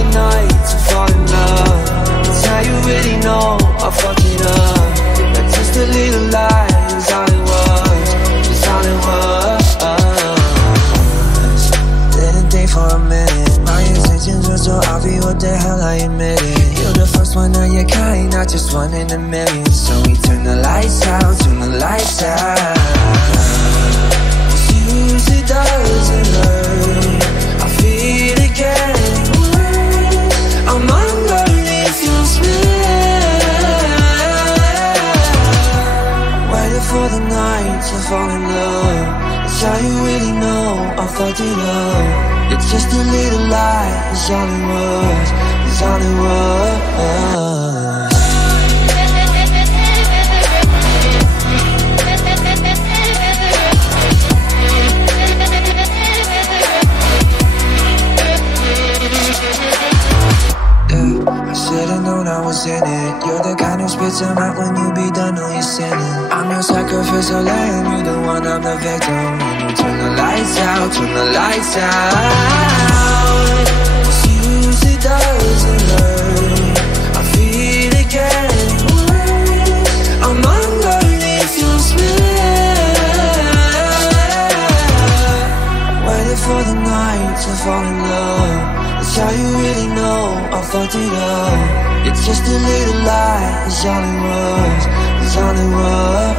the night to fall in love. That's how you really know I fucked it up. That's just a little lie, it's all it was. It's all it was. Didn't think for a minute, my intentions were so obvious, what the hell I admitted. You're the first one of your kind, not just one in a million. So we turn the lights out, turn the lights out. Usually doesn't hurt, I feel it again. I'm wondering if you'll smell. Waiting for the night to fall in love. That's how you really know I fucked it up. It's just a little lie, it's all it was. It's all it was. Should've known I was in it. You're the kind who spits them out when you be done, know you're sinning. I'm your sacrificial lamb, you the one, I'm the victim. When you turn the lights out, turn the lights out. 'Cause usually doesn't hurt, I feel it again. I'm wondering if you'll smell. Waiting for the night to fall in love. That's how you really know I fucked it up. It's just a little lie, it's all it was. It's all it was.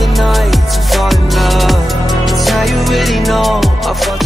another night to fall in love. That's how you really know I fucked